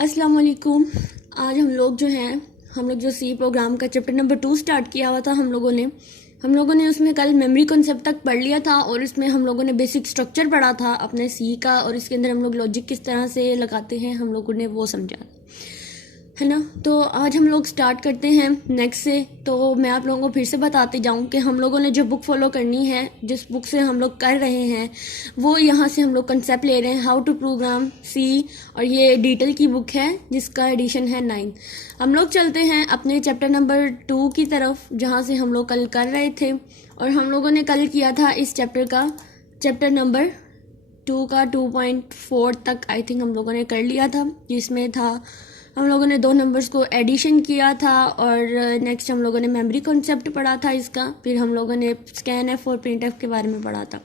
अस्सलाम वालेकुम। आज हम लोग जो सी प्रोग्राम का चैप्टर नंबर 2 स्टार्ट किया हुआ था हम लोगों ने उसमें कल मेमोरी कॉन्सेप्ट तक पढ़ लिया था और इसमें हम लोगों ने बेसिक स्ट्रक्चर पढ़ा था अपने सी का, और इसके अंदर हम लोग लॉजिक किस तरह से लगाते हैं हम लोगों ने वो समझा, है ना। तो आज हम लोग स्टार्ट करते हैं नेक्स्ट से। तो मैं आप लोगों को फिर से बताते जाऊं कि हम लोगों ने जो बुक फॉलो करनी है, जिस बुक से हम लोग कर रहे हैं, वो यहाँ से हम लोग कंसेप्ट ले रहे हैं, हाउ टू प्रोग्राम सी। और ये डिटेल की बुक है जिसका एडिशन है 9। हम लोग चलते हैं अपने चैप्टर नंबर 2 की तरफ, जहाँ से हम लोग कल कर रहे थे। और हम लोगों ने कल किया था इस चैप्टर नंबर 2 का 2.4 तक आई थिंक हम लोगों ने कर लिया था, जिसमें था हम लोगों ने 2 नंबर्स को एडिशन किया था, और नेक्स्ट हम लोगों ने मेमोरी कॉन्सेप्ट पढ़ा था इसका, फिर हम लोगों ने स्कैन एफ और प्रिंट एफ के बारे में पढ़ा था।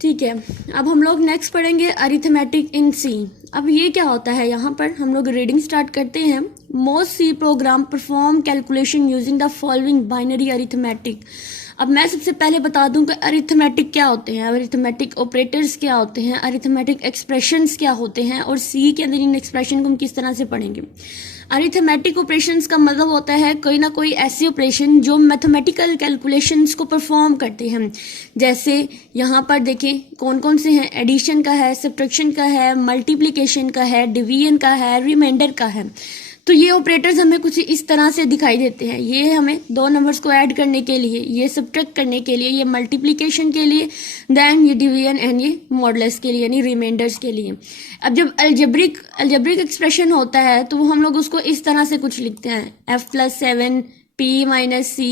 ठीक है, अब हम लोग नेक्स्ट पढ़ेंगे अरिथमेटिक इन सी। अब ये क्या होता है, यहाँ पर हम लोग रीडिंग स्टार्ट करते हैं। Most C program perform calculation using the following binary arithmetic. अब मैं सबसे पहले बता दूं कि अरिथमेटिक क्या होते हैं, अरिथमेटिक ऑपरेटर्स क्या होते हैं, अरिथमेटिक एक्सप्रेशंस क्या होते हैं, और सी के अंदर इन एक्सप्रेशन को हम किस तरह से पढ़ेंगे। अरिथमेटिक ऑपरेशंस का मतलब होता है कोई ना कोई ऐसे ऑपरेशन जो मैथमेटिकल कैलकुलेशंस को परफॉर्म करते हैं। जैसे यहाँ पर देखें कौन कौन से हैं, एडिशन का है, सब्ट्रैक्शन का है, मल्टीप्लिकेशन का है, डिवीजन का है, रिमाइंडर का है। तो ये ऑपरेटर्स हमें कुछ इस तरह से दिखाई देते हैं। ये हमें 2 नंबर्स को ऐड करने के लिए, ये सब्ट्रैक्ट करने के लिए, ये मल्टीप्लिकेशन के लिए, देन ये डिवीजन एंड ये मॉडुलस के लिए यानी रिमाइंडर्स के लिए। अब जब अलजेब्रिक एक्सप्रेशन होता है तो हम लोग उसको इस तरह से कुछ लिखते हैं, f+7 p-c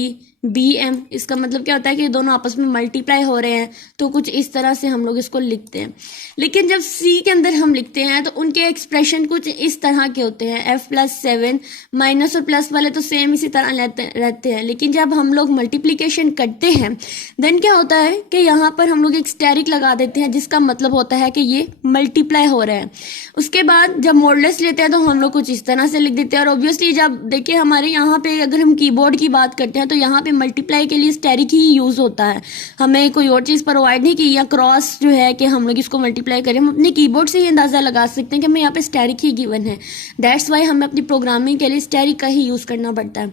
bm। इसका मतलब क्या होता है कि दोनों आपस में मल्टीप्लाई हो रहे हैं, तो कुछ इस तरह से हम लोग इसको लिखते हैं। लेकिन जब सी के अंदर हम लिखते हैं तो उनके एक्सप्रेशन कुछ इस तरह के होते हैं, f+7 माइनस और प्लस वाले तो सेम इसी तरह रहते हैं, लेकिन जब हम लोग मल्टीप्लीकेशन करते हैं देन क्या होता है कि यहाँ पर हम लोग एक स्टेरिक लगा देते हैं, जिसका मतलब होता है कि ये मल्टीप्लाई हो रहे हैं। उसके बाद जब मॉडुलस लेते हैं तो हम लोग कुछ इस तरह से लिख देते हैं। और ऑब्वियसली जब देखिए हमारे यहाँ पे अगर हम कीबोर्ड की बात करते हैं तो यहाँ पे मल्टीप्लाई के लिए स्टेरिक ही यूज होता है, हमें कोई और चीज प्रोवाइड नहीं की, या क्रॉस जो है कि हम लोग इसको मल्टीप्लाई करें। हम अपने कीबोर्ड से ही अंदाजा लगा सकते हैं कि हमें यहाँ पे स्टेरिक ही गिवन है, दैट्स वाई हमें अपनी प्रोग्रामिंग के लिए स्टेरिक का ही यूज करना पड़ता है।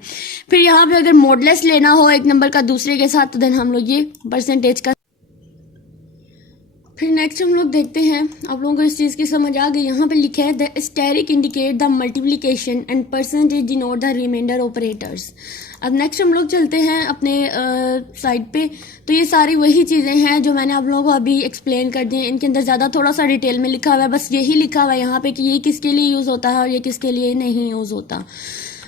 फिर यहाँ पे अगर मॉडुलस लेना हो एक नंबर का दूसरे के साथ तो देन हम लोग ये परसेंटेज का। फिर नेक्स्ट हम लोग देखते हैं, आप लोगों को इस चीज़ की समझ आ गई। यहाँ पे लिखा है the asterisk indicate the multiplication and percentage denote the remainder operators. अब नेक्स्ट हम लोग चलते हैं अपने साइड पे। तो ये सारी वही चीज़ें हैं जो मैंने आप लोगों को अभी एक्सप्लेन कर दी हैं। इनके अंदर ज़्यादा थोड़ा सा डिटेल में लिखा हुआ है, बस यही लिखा हुआ है यहाँ पे कि ये किसके लिए यूज़ होता है और ये किसके लिए नहीं यूज़ होता।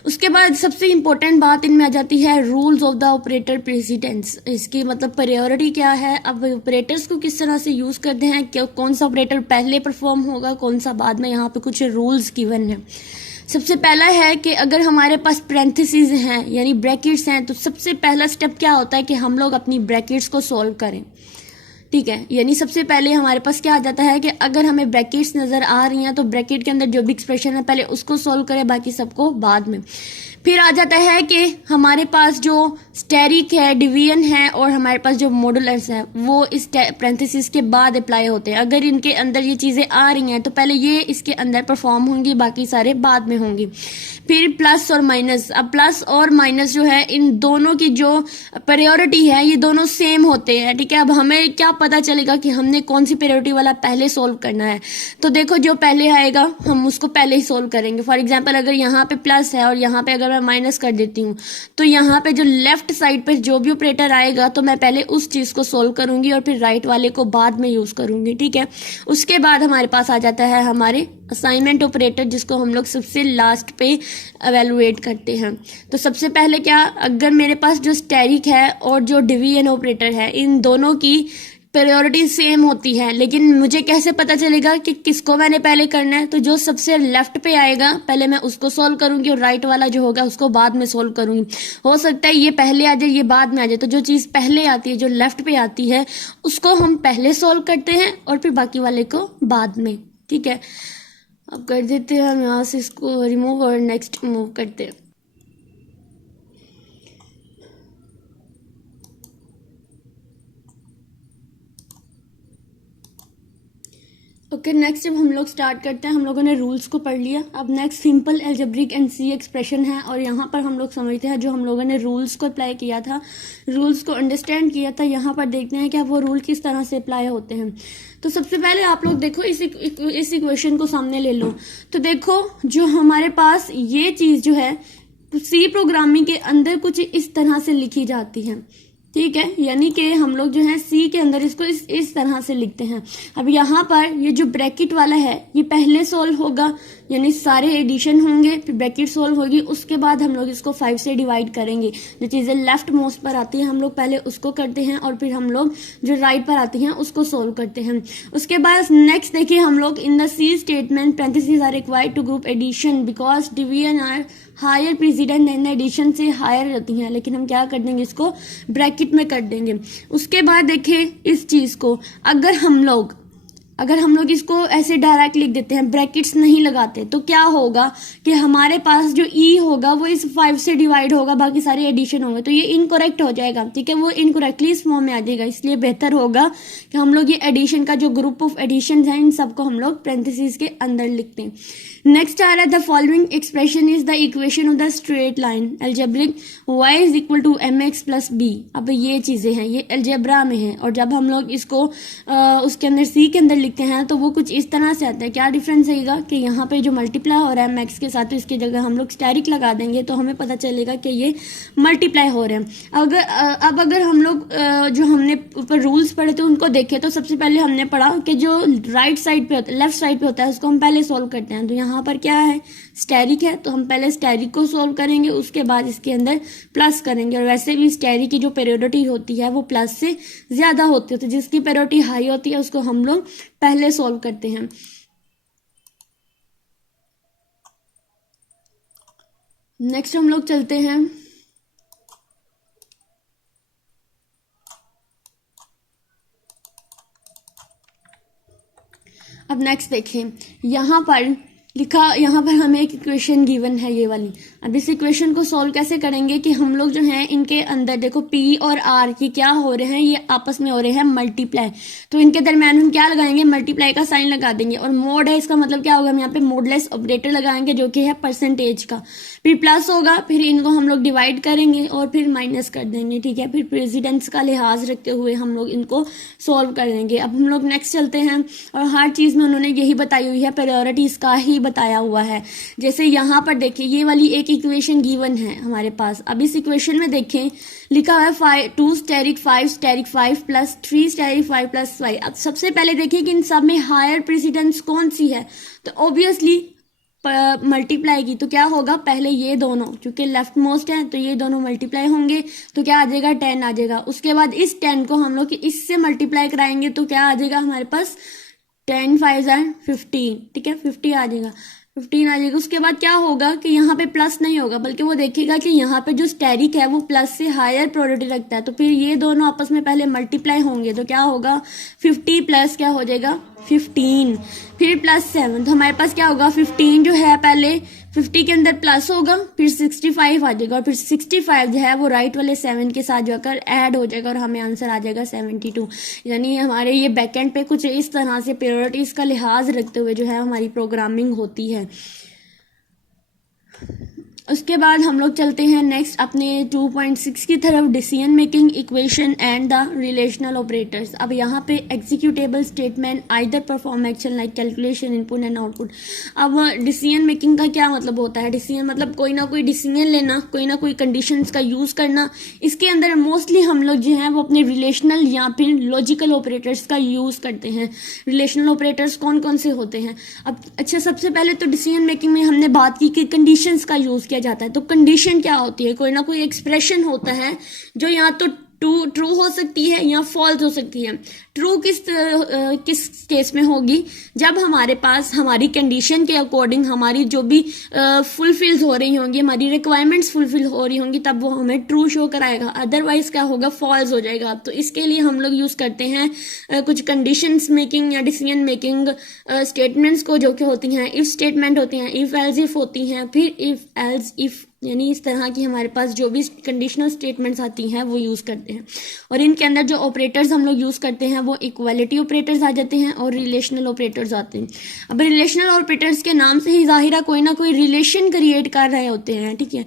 उसके बाद सबसे इंपॉर्टेंट बात इनमें आ जाती है rules of the operator precedence. इसकी मतलब प्रायोरिटी क्या है, अब ऑपरेटर्स को किस तरह से यूज करते हैं, क्या कौन सा ऑपरेटर पहले परफॉर्म होगा, कौन सा बाद में। यहाँ पे कुछ रूल्स गिवन है। सबसे पहला है कि अगर हमारे पास पैरेंथेसिस हैं यानी ब्रैकेट्स हैं, तो सबसे पहला स्टेप क्या होता है कि हम लोग अपनी ब्रैकेट्स को सॉल्व करें। ठीक है, यानी सबसे पहले हमारे पास क्या आ जाता है कि अगर हमें ब्रैकेट्स नजर आ रही हैं तो ब्रैकेट के अंदर जो भी एक्सप्रेशन है पहले उसको सॉल्व करें, बाकी सबको बाद में। फिर आ जाता है कि हमारे पास जो स्टेरिक है, डिवीजन है, और हमारे पास जो मॉडुलस है वो इस पैरेंथेसिस के बाद अप्लाई होते हैं। अगर इनके अंदर ये चीज़ें आ रही हैं तो पहले ये इसके अंदर परफॉर्म होंगी, बाकी सारे बाद में होंगी। फिर प्लस और माइनस, अब प्लस और माइनस जो है इन दोनों की जो प्रायोरिटी है ये दोनों सेम होते हैं। ठीक है, अब हमें क्या पता चलेगा कि हमने कौन सी प्रायोरिटी वाला पहले सोल्व करना है। तो देखो जो पहले आएगा हम उसको पहले ही सोल्व करेंगे। फॉर एग्जांपल अगर यहाँ पे प्लस है और यहाँ पे अगर मैं माइनस कर देती हूँ तो यहाँ पे जो लेफ्ट साइड पे जो भी ऑपरेटर आएगा तो मैं पहले उस चीज को सोल्व करूंगी और फिर राइट वाले को बाद में यूज करूंगी। ठीक है, उसके बाद हमारे पास आ जाता है हमारे असाइनमेंट ऑपरेटर, जिसको हम लोग सबसे लास्ट पे एवेलुएट करते हैं। तो सबसे पहले क्या, अगर मेरे पास जो स्टेरिक है और जो डिवीजन ऑपरेटर है इन दोनों की प्रायोरिटी सेम होती है, लेकिन मुझे कैसे पता चलेगा कि किसको मैंने पहले करना है। तो जो सबसे लेफ्ट पे आएगा पहले मैं उसको सॉल्व करूंगी और राइट वाला जो होगा उसको बाद में सॉल्व करूंगी। हो सकता है ये पहले आ जाए ये बाद में आ जाए, तो जो चीज़ पहले आती है जो लेफ्ट पे आती है उसको हम पहले सॉल्व करते हैं और फिर बाकी वाले को बाद में। ठीक है, अब कर देते हैं हम यहाँ से इसको रिमूव और नेक्स्ट मूव करते हैं। ओके नेक्स्ट जब हम लोग स्टार्ट करते हैं, हम लोगों ने रूल्स को पढ़ लिया। अब next simple algebraic and C expression है, और यहाँ पर हम लोग समझते हैं जो हम लोगों ने रूल्स को अप्लाई किया था, रूल्स को अंडरस्टैंड किया था। यहाँ पर देखते हैं कि वो रूल किस तरह से अप्लाई होते हैं। तो सबसे पहले आप लोग देखो इस इक्वेशन को सामने ले लो। तो देखो जो हमारे पास ये चीज जो है सी प्रोग्रामिंग के अंदर कुछ इस तरह से लिखी जाती है, ठीक है। यानी कि हम लोग जो है सी के अंदर इसको इस तरह से लिखते हैं। अब यहाँ पर ये जो ब्रैकेट वाला है ये पहले सोल्व होगा, यानी सारे एडिशन होंगे, फिर ब्रैकेट सोल्व होगी, उसके बाद हम लोग इसको 5 से डिवाइड करेंगे। जो चीज़ें लेफ्ट मोस्ट पर आती हैं हम लोग पहले उसको करते हैं, और फिर हम लोग जो राइट पर आती हैं उसको सोल्व करते हैं। उसके बाद नेक्स्ट देखिए हम लोग in the C statement parenthesis are required to group addition because division are higher president and addition से हायर रहती हैं, लेकिन हम क्या कर देंगे इसको ब्रैकेट में कर देंगे। उसके बाद देखिए इस चीज को अगर हम लोग इसको ऐसे डायरेक्ट लिख देते हैं, ब्रैकेट्स नहीं लगाते, तो क्या होगा कि हमारे पास जो ई होगा वो इस 5 से डिवाइड होगा, बाकी सारे एडिशन होंगे, तो ये इनकरेक्ट हो जाएगा, ठीक है। वो इनकरेक्टली इस फॉर्म में आ जाएगा। इसलिए बेहतर होगा कि हम लोग ये एडिशन का जो ग्रुप ऑफ एडिशन है इन सबको हम लोग पैरेंथेसिस के अंदर लिखते हैं। नेक्स्ट आ रहा है the following expression is the equation of the straight line algebraic y is equal to mx plus b। अब ये चीजें हैं, ये एल्जेब्रा में है, और जब हम लोग इसको उसके अंदर सी के अंदर लिखते हैं तो वो कुछ इस तरह से आता है। क्या डिफरेंस रहेगा कि यहाँ पे जो मल्टीप्लाई हो रहा है मैक्स के साथ, तो इसकी जगह हम लोग स्टेरिक लगा देंगे तो हमें पता चलेगा कि ये मल्टीप्लाई हो रहे हैं। अगर हम लोग जो हमने ऊपर रूल्स पढ़े थे उनको देखें, तो सबसे पहले हमने पढ़ा कि जो राइट साइड पे होता है, लेफ्ट साइड पे होता है, उसको हम पहले सोल्व करते हैं। तो यहाँ पर क्या है, स्टेरिक है, तो हम पहले स्टेरिक को सोल्व करेंगे, उसके बाद इसके अंदर प्लस करेंगे। और वैसे भी स्टेरिक की जो पेरियोडिटी होती है वो प्लस से ज्यादा होती है, तो जिसकी पेरियोडिटी हाई होती है उसको हम लोग पहले सोल्व करते हैं। नेक्स्ट हम लोग चलते हैं अब नेक्स्ट देखें, यहाँ पर हमें एक इक्वेशन गिवन है ये वाली। अब इस इक्वेशन को सॉल्व कैसे करेंगे कि हम लोग जो है इनके अंदर देखो P और R की क्या हो रहे हैं, ये आपस में हो रहे हैं मल्टीप्लाई, तो इनके दरम्यान हम क्या लगाएंगे, मल्टीप्लाई का साइन लगा देंगे। और मोड है, इसका मतलब क्या होगा, हम यहाँ पे मोडलेस ऑपरेटर लगाएंगे जो कि है परसेंटेज का, फिर प्लस होगा, फिर इनको हम लोग डिवाइड करेंगे और फिर माइनस कर देंगे, ठीक है। फिर प्रेसिडेंस का लिहाज रखते हुए हम लोग इनको सॉल्व कर देंगे। अब हम लोग नेक्स्ट चलते हैं, और हर चीज में उन्होंने यही बताई हुई है, प्रायोरिटीज का ही बताया हुआ है। जैसे यहाँ पर देखिए ये वाली एक इक्वेशन गिवन है हमारे पास। अब इस इक्वेशन में देखें लिखा हुआ है 2 asterisk 5 asterisk 5 plus 3 asterisk 5 plus 5। अब सबसे पहले देखिए कि इन सब में हायर प्रेसिडेंस कौन सी है, तो ऑब्वियसली मल्टीप्लाई की, तो क्या होगा, पहले ये दोनों क्योंकि लेफ्ट मोस्ट है तो ये दोनों मल्टीप्लाई होंगे, तो क्या आ जाएगा 10 आ जाएगा। उसके बाद इस 10 को हम लोग इससे मल्टीप्लाई कराएंगे तो क्या आ जाएगा हमारे पास 10 5 15, ठीक है, 50 आ जाएगा, 15 आ जाएगा। उसके बाद क्या होगा कि यहाँ पे प्लस नहीं होगा, बल्कि वो देखेगा कि यहाँ पे जो स्टेरिक है वो प्लस से हायर प्रायोरिटी रखता है, तो फिर ये दोनों आपस में पहले मल्टीप्लाई होंगे, तो क्या होगा 50 प्लस क्या हो जाएगा 15, फिर प्लस 7, तो हमारे पास क्या होगा 15 जो है पहले 50 के अंदर प्लस होगा, फिर 65 आ जाएगा, और फिर 65 जो है वो राइट वाले 7 के साथ जाकर ऐड हो जाएगा और हमें आंसर आ जाएगा 72। यानी हमारे ये बैकएंड पे कुछ इस तरह से प्रायोरिटीज का लिहाज रखते हुए जो है हमारी प्रोग्रामिंग होती है। उसके बाद हम लोग चलते हैं नेक्स्ट अपने 2.6 की तरफ, decision making equation and the relational operators. अब यहाँ पे executable statement either perform action like calculation input and output. अब डिसीजन मेकिंग का क्या मतलब होता है, डिसीजन मतलब कोई ना कोई डिसीजन लेना, कोई ना कोई कंडीशंस का यूज करना। इसके अंदर मोस्टली हम लोग जो है वो अपने रिलेशनल या फिर लॉजिकल ऑपरेटर्स का यूज करते हैं। रिलेशनल ऑपरेटर्स कौन कौन से होते हैं, अब अच्छा सबसे पहले तो डिसीजन मेकिंग में हमने बात की कि कंडीशंस का यूज किया जाता है। तो कंडीशन क्या होती है, कोई ना कोई एक्सप्रेशन होता है जो या तो ट्रू हो सकती है या फॉल्स हो सकती है। ट्रू किस केस में होगी, जब हमारे पास हमारी कंडीशन के अकॉर्डिंग हमारी जो भी फुलफिल हो रही होंगी, हमारी रिक्वायरमेंट्स फुलफिल हो रही होंगी, तब वो हमें ट्रू शो कराएगा, अदरवाइज क्या होगा फॉल्स हो जाएगा। तो इसके लिए हम लोग यूज करते हैं कुछ कंडीशंस मेकिंग या डिसीजन मेकिंग स्टेटमेंट्स को, जो कि होती हैं इफ स्टेटमेंट होती हैं, इफ एल्स इफ होती हैं, फिर इफ एल्स इफ यानी इस तरह की हमारे पास जो भी कंडीशनल स्टेटमेंट्स आती हैं वो यूज़ करते हैं। और इनके अंदर जो ऑपरेटर्स हम लोग यूज़ करते हैं वो इक्वालिटी ऑपरेटर्स आ जाते हैं और रिलेशनल ऑपरेटर्स आते हैं। अब रिलेशनल ऑपरेटर्स के नाम से ही ज़ाहिर है कोई ना कोई रिलेशन क्रिएट कर रहे होते हैं, ठीक है।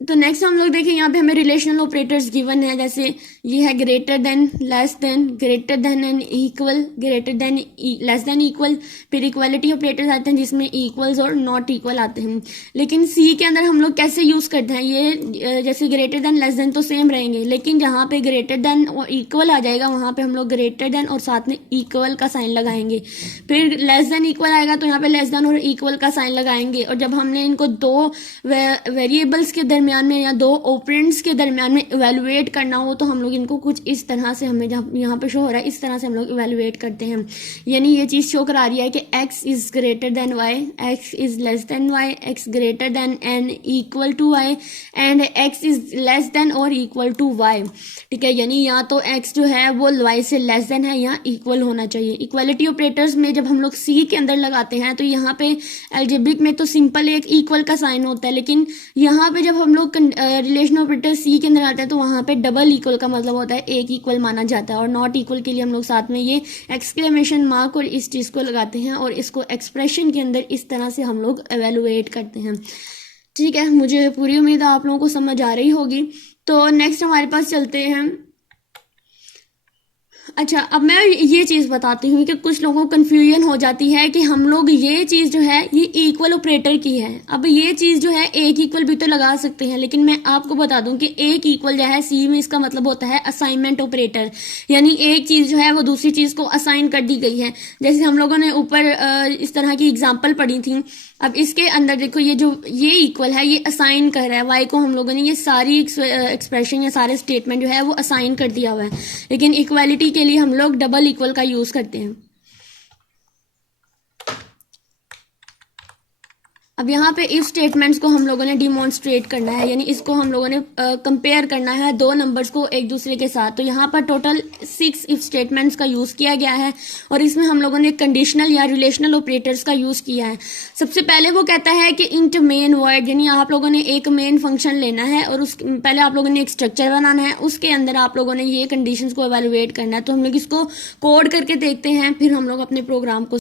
तो नेक्स्ट हम लोग देखें, यहाँ पे हमें रिलेशनल ऑपरेटर्स गिवन है, जैसे ये है greater than, less than, greater than and equal, greater than, less than equal. फिर इक्वालिटी ऑपरेटर्स आते हैं जिसमें इक्वल्स और नॉट इक्वल आते हैं। लेकिन सी के अंदर हम लोग कैसे यूज़ करते हैं, ये जैसे ग्रेटर देन लेस देन तो सेम रहेंगे, लेकिन जहाँ पे ग्रेटर देन और इक्वल आ जाएगा वहाँ पे हम लोग ग्रेटर देन और साथ में इक्वल का साइन लगाएंगे। फिर लेस देन इक्वल आएगा तो यहाँ पे लेस देन और इक्वल का साइन लगाएंगे। और जब हमने इनको दो वेरिएबल्स के दरमियान में या दो ऑपरेंड्स के दरमियान में इवेलुएट करना हो तो हम लोग इनको कुछ इस तरह से, हमें जहाँ यहाँ पे शो हो रहा है इस तरह से हम लोग इवेलुएट करते हैं। यानी ये चीज़ शो करा रही है कि x is greater than y, x is less than y, x greater than n equal to y and x is less than और इक्वल टू y, ठीक है। यानी या तो x जो है वो y से लेस देन है या इक्वल होना चाहिए। इक्वालिटी ऑपरेटर्स में जब हम लोग c के अंदर लगाते हैं तो यहाँ पे अलजेब्रिक में तो सिंपल एक इक्वल का साइन होता है, लेकिन यहाँ पे जब हम लोग रिलेशन ऑपरेटर सी के अंदर आते हैं तो वहाँ पे डबल इक्वल का मतलब होता है एक इक्वल माना जाता है। और नॉट इक्वल के लिए हम लोग साथ में ये एक्सक्लेमेशन मार्क और इस चीज़ को लगाते हैं और इसको एक्सप्रेशन के अंदर इस तरह से हम लोग एवेलुएट करते हैं, ठीक है। मुझे पूरी उम्मीद है आप लोगों को समझ आ रही होगी। तो नेक्स्ट हमारे पास चलते हैं। अच्छा, अब मैं ये चीज़ बताती हूँ कि कुछ लोगों को कन्फ्यूजन हो जाती है कि हम लोग ये चीज़ जो है ये इक्वल ऑपरेटर की है। अब ये चीज़ जो है एक इक्वल भी तो लगा सकते हैं, लेकिन मैं आपको बता दूं कि एक इक्वल जो है सी में इसका मतलब होता है असाइनमेंट ऑपरेटर, यानी एक चीज़ जो है वो दूसरी चीज़ को असाइन कर दी गई है। जैसे हम लोगों ने ऊपर इस तरह की एग्जाम्पल पढ़ी थी। अब इसके अंदर देखो ये इक्वल है, ये असाइन कर रहा है वाई को, हम लोगों ने ये सारी एक्सप्रेशन या सारे स्टेटमेंट जो है वो असाइन कर दिया हुआ है। लेकिन इक्वालिटी के लिए हम लोग डबल इक्वल का यूज करते हैं। अब यहाँ पे इफ स्टेटमेंट्स को हम लोगों ने डिमॉन्स्ट्रेट करना है, यानी इसको हम लोगों ने कंपेयर करना है दो नंबर्स को एक दूसरे के साथ। तो यहाँ पर टोटल 6 इफ स्टेटमेंट्स का यूज़ किया गया है और इसमें हम लोगों ने कंडीशनल या रिलेशनल ऑपरेटर्स का यूज़ किया है। सबसे पहले वो कहता है कि इंट मेन वर्ड, यानी आप लोगों ने एक मेन फंक्शन लेना है और उस पहले आप लोगों ने एक स्ट्रक्चर बनाना है, उसके अंदर आप लोगों ने ये कंडीशंस को एवेलुएट करना है। तो हम लोग इसको कोड करके देखते हैं, फिर हम लोग अपने प्रोग्राम को